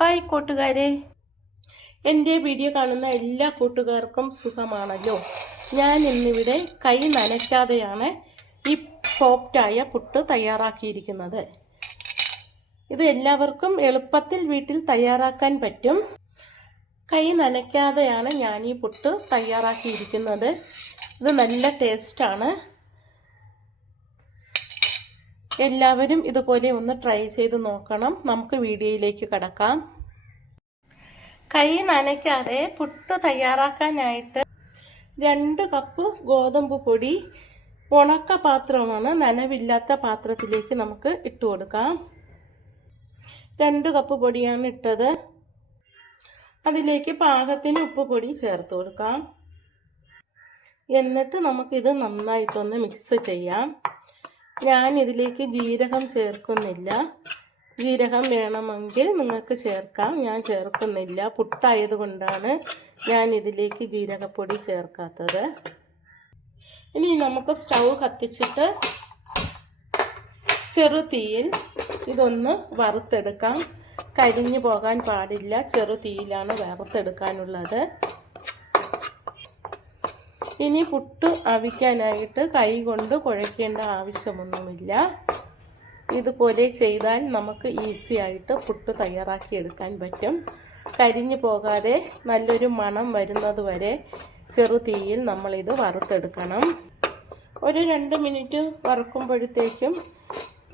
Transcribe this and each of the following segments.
Hi കൂട്ടുകാരെ, എൻ്റെ video കാണുന്ന എല്ലാ കൂട്ടുകാർക്കും സുഖമാണല്ലോ. ഞാൻ ഇന്നിവിടെ കൈ നനയ്ക്കാതെയാണ് ഈ സോഫ്റ്റായ പുട്ട് തയ്യാറാക്കിയിരിക്കുന്നത്. ഇത് എല്ലാവർക്കും എളുപ്പത്തിൽ വീട്ടിൽ തയ്യാറാക്കാൻ പറ്റും. കൈ നനയ്ക്കാതെയാണ് ഞാൻ ഈ പുട്ട് തയ്യാറാക്കിയിരിക്കുന്നത്. ഇത് നല്ല ടേസ്റ്റാണ്. എല്ലാവരും ഇതുപോലെ ഒന്ന് ട്രൈ ചെയ്ത് നോക്കണം. നമുക്ക് വീഡിയോയിലേക്ക് കടക്കാം. കൈ നനയ്ക്കാതെ പുട്ട് തയ്യാറാക്കാനായിട്ട് 2 കപ്പ് ഗോതമ്പ് പൊടി ഉണക്ക പാത്രമാണ്, നനവില്ലാത്ത പാത്രത്തിലേക്ക് നമുക്ക് ഇട്ട് കൊടുക്കാം. 2 കപ്പ് പൊടിയാണ് ഇട്ടത്. അതിലേക്ക് പാകത്തിന് ഉപ്പ് പൊടി ചേർത്ത് കൊടുക്കാം. എന്നിട്ട് നമുക്കിത് നന്നായിട്ടൊന്ന് മിക്സ് ചെയ്യാം. ഞാൻ ഇതിലേക്ക് ജീരകം ചേർക്കുന്നില്ല. ജീരകം വേണമെങ്കിൽ നിങ്ങൾക്ക് ചേർക്കാം, ഞാൻ ചേർക്കുന്നില്ല. പുട്ടായതുകൊണ്ടാണ് ഞാൻ ഇതിലേക്ക് ജീരകപ്പൊടി ചേർക്കാത്തത്. ഇനി നമുക്ക് സ്റ്റൗ കത്തിച്ചിട്ട് ചെറു തീയിൽ ഇതൊന്ന് വറുത്തെടുക്കാം. കരിഞ്ഞു പോകാൻ പാടില്ല, ചെറു തീയിലാണ് വറുത്തെടുക്കാനുള്ളത്. ഇനി പുട്ട് അവിക്കാനായിട്ട് കൈ കൊണ്ട് കുഴയ്ക്കേണ്ട ആവശ്യമൊന്നുമില്ല. ഇതുപോലെ ചെയ്താൽ നമുക്ക് ഈസി ആയിട്ട് പുട്ട് തയ്യാറാക്കിയെടുക്കാൻ പറ്റും. കരിഞ്ഞു പോകാതെ നല്ലൊരു മണം വരുന്നത് വരെ ചെറു തീയിൽ നമ്മളിത് വറുത്തെടുക്കണം. ഒരു 2 മിനിറ്റ് വറുക്കുമ്പോഴത്തേക്കും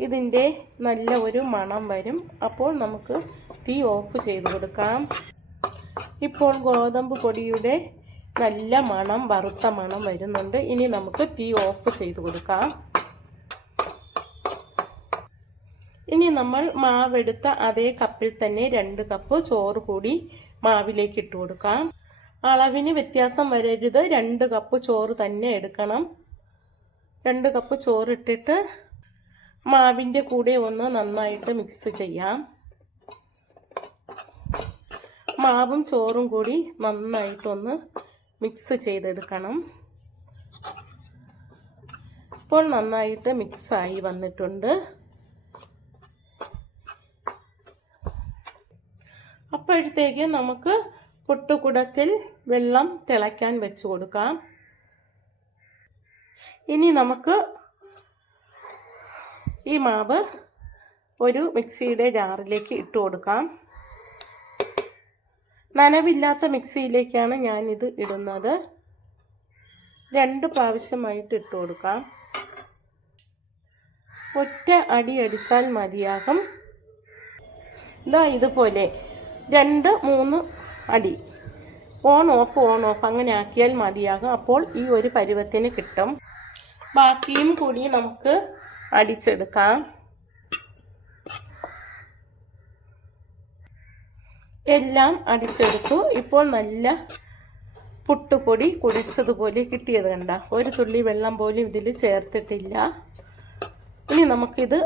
ഇതിൻ്റെ നല്ല ഒരു മണം വരും. അപ്പോൾ നമുക്ക് തീ ഓഫ് ചെയ്ത് കൊടുക്കാം. ഇപ്പോൾ ഗോതമ്പ് പൊടിയുടെ നല്ല മണം, വറുത്ത മണം വരുന്നുണ്ട്. ഇനി നമുക്ക് തീ ഓഫ് ചെയ്ത് കൊടുക്കാം. ഇനി നമ്മൾ മാവെടുത്ത അതേ കപ്പിൽ തന്നെ 2 കപ്പ് ചോറ് കൂടി മാവിലേക്ക് ഇട്ട് കൊടുക്കാം. അളവിന് വ്യത്യാസം വരരുത്, 2 കപ്പ് ചോറ് തന്നെ എടുക്കണം. 2 കപ്പ് ചോറ് ഇട്ടിട്ട് മാവിൻ്റെ കൂടെ ഒന്ന് നന്നായിട്ട് മിക്സ് ചെയ്യാം. മാവും ചോറും കൂടി നന്നായിട്ടൊന്ന് മിക്സ് ചെയ്തെടുക്കണം. ഇപ്പോൾ നന്നായിട്ട് മിക്സായി വന്നിട്ടുണ്ട്. അപ്പോഴത്തേക്ക് നമുക്ക് പുട്ടുകുടത്തിൽ വെള്ളം തിളയ്ക്കാൻ വെച്ച് കൊടുക്കാം. ഇനി നമുക്ക് ഈ മാവ് ഒരു മിക്സിയുടെ ജാറിലേക്ക് ഇട്ട് കൊടുക്കാം. നനവില്ലാത്ത മിക്സിയിലേക്കാണ് ഞാനിത് ഇടുന്നത്. 2 പ്രാവശ്യമായിട്ട് ഇട്ട് കൊടുക്കാം. ഒറ്റ അടി അടിച്ചാൽ മതിയാകും. ഇതാ ഇതുപോലെ 2-3 അടി ഓൺ ഓഫ് അങ്ങനെ ആക്കിയാൽ മതിയാകും. അപ്പോൾ ഈ ഒരു പരുവത്തിന് കിട്ടും. ബാക്കിയും കൂടി നമുക്ക് അടിച്ചെടുക്കാം. എല്ലാം അടിച്ചെടുത്തു. ഇപ്പോൾ നല്ല പുട്ടുപൊടി കുഴച്ചതുപോലെ കിട്ടിയത് കണ്ട. ഒരു തുള്ളി വെള്ളം പോലും ഇതിൽ ചേർത്തിട്ടില്ല. ഇനി നമുക്കിത്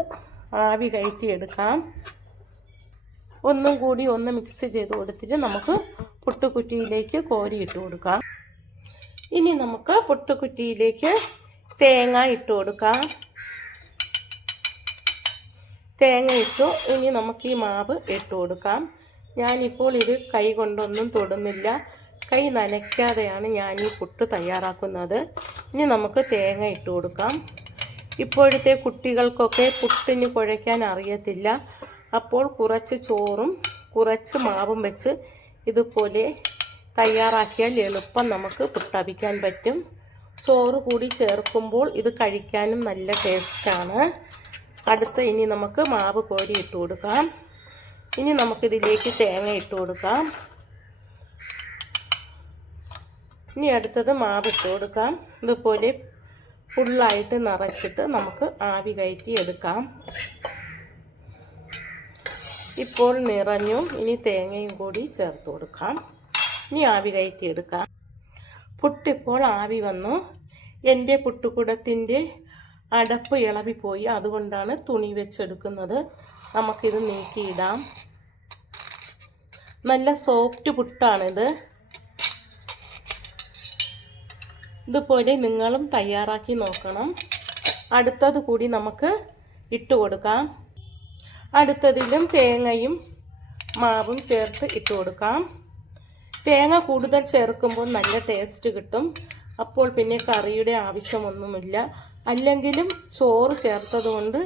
ആവി കയറ്റിയെടുക്കാം. ഒന്നും കൂടി ഒന്ന് മിക്സ് ചെയ്ത് കൊടുത്തിട്ട് നമുക്ക് പുട്ടുകുറ്റിയിലേക്ക് കോരിയിട്ട് കൊടുക്കാം. ഇനി നമുക്ക് പുട്ടുകുറ്റിയിലേക്ക് തേങ്ങ ഇട്ട് കൊടുക്കാം. തേങ്ങ ഇട്ടു. ഇനി നമുക്ക് ഈ മാവ് ഇട്ട് കൊടുക്കാം. ഞാനിപ്പോൾ ഇത് കൈ കൊണ്ടൊന്നും തൊടുന്നില്ല. കൈ നനയ്ക്കാതെയാണ് ഞാൻ ഈ പുട്ട് തയ്യാറാക്കുന്നത്. ഇനി നമുക്ക് തേങ്ങ ഇട്ട് കൊടുക്കാം. ഇപ്പോഴത്തെ കുട്ടികൾക്കൊക്കെ പുട്ടിന് കുഴയ്ക്കാൻ അറിയത്തില്ല. അപ്പോൾ കുറച്ച് ചോറും കുറച്ച് മാവും വെച്ച് ഇതുപോലെ തയ്യാറാക്കിയാൽ എളുപ്പം നമുക്ക് പുട്ടവിക്കാൻ പറ്റും. ചോറ് കൂടി ചേർക്കുമ്പോൾ ഇത് കഴിക്കാനും നല്ല ടേസ്റ്റാണ്. ഇനി നമുക്ക് മാവ് കോരി ഇട്ട് കൊടുക്കാം. ഇനി നമുക്കിതിലേക്ക് തേങ്ങ ഇട്ട് കൊടുക്കാം. ഇനി അടുത്തത് മാവ് ഇട്ട് കൊടുക്കാം. ഇതുപോലെ ഫുള്ളായിട്ട് നിറച്ചിട്ട് നമുക്ക് ആവി കയറ്റി എടുക്കാം. ഇപ്പോൾ നിറഞ്ഞു. ഇനി തേങ്ങയും കൂടി ചേർത്ത് കൊടുക്കാം. ഇനി ആവി കയറ്റി എടുക്കാം. പുട്ടിപ്പോൾ ആവി വന്നു. എൻ്റെ പുട്ടുകുടത്തിൻ്റെ അടപ്പ് ഇളവിപ്പോയി, അതുകൊണ്ടാണ് തുണി വെച്ചെടുക്കുന്നത്. നമുക്കിത് നീക്കിയിടാം. നല്ല സോഫ്റ്റ് പുട്ടാണിത്. ഇതുപോലെ നിങ്ങളും തയ്യാറാക്കി നോക്കണം. അടുത്തത് കൂടി നമുക്ക് ഇട്ട് കൊടുക്കാം. അടുത്തതിലും തേങ്ങയും മാവും ചേർത്ത് ഇട്ട് കൊടുക്കാം. തേങ്ങ കൂടുതൽ ചേർക്കുമ്പോൾ നല്ല ടേസ്റ്റ് കിട്ടും. അപ്പോൾ പിന്നെ കറിയുടെ ആവശ്യമൊന്നുമില്ല. അല്ലെങ്കിലും ചോറ് ചേർത്തത് കൊണ്ട്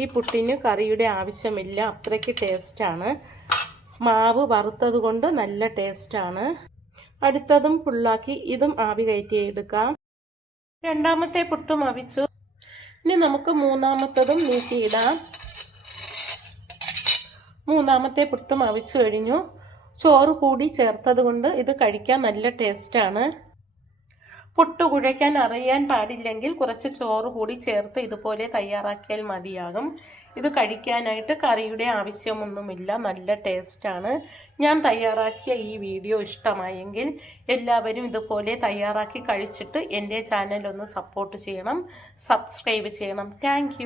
ഈ പുട്ടിന് കറിയുടെ ആവശ്യമില്ല. അത്രയ്ക്ക് ടേസ്റ്റാണ്. മാവ് വറുത്തത് കൊണ്ട് നല്ല ടേസ്റ്റാണ്. അടുത്തതും ഫുള്ളാക്കി ഇതും ആവി കയറ്റിയെടുക്കാം. രണ്ടാമത്തെ പുട്ടും അവിച്ചു. ഇനി നമുക്ക് മൂന്നാമത്തതും നീട്ടിയിടാം. മൂന്നാമത്തെ പുട്ടും അവിച്ചു കഴിഞ്ഞു. ചോറ് കൂടി ചേർത്തത് കൊണ്ട് ഇത് കഴിക്കാൻ നല്ല ടേസ്റ്റാണ്. പുട്ട് കുഴയ്ക്കാൻ അറിയാൻ പാടില്ലെങ്കിൽ കുറച്ച് ചോറ് കൂടി ചേർത്ത് ഇതുപോലെ തയ്യാറാക്കിയാൽ മതിയാകും. ഇത് കഴിക്കാനായിട്ട് കറിയുടെ ആവശ്യമൊന്നുമില്ല. നല്ല ടേസ്റ്റാണ്. ഞാൻ തയ്യാറാക്കിയ ഈ വീഡിയോ ഇഷ്ടമായെങ്കിൽ എല്ലാവരും ഇതുപോലെ തയ്യാറാക്കി കഴിച്ചിട്ട് എൻ്റെ ചാനൽ ഒന്ന് സപ്പോർട്ട് ചെയ്യണം, സബ്സ്ക്രൈബ് ചെയ്യണം. താങ്ക്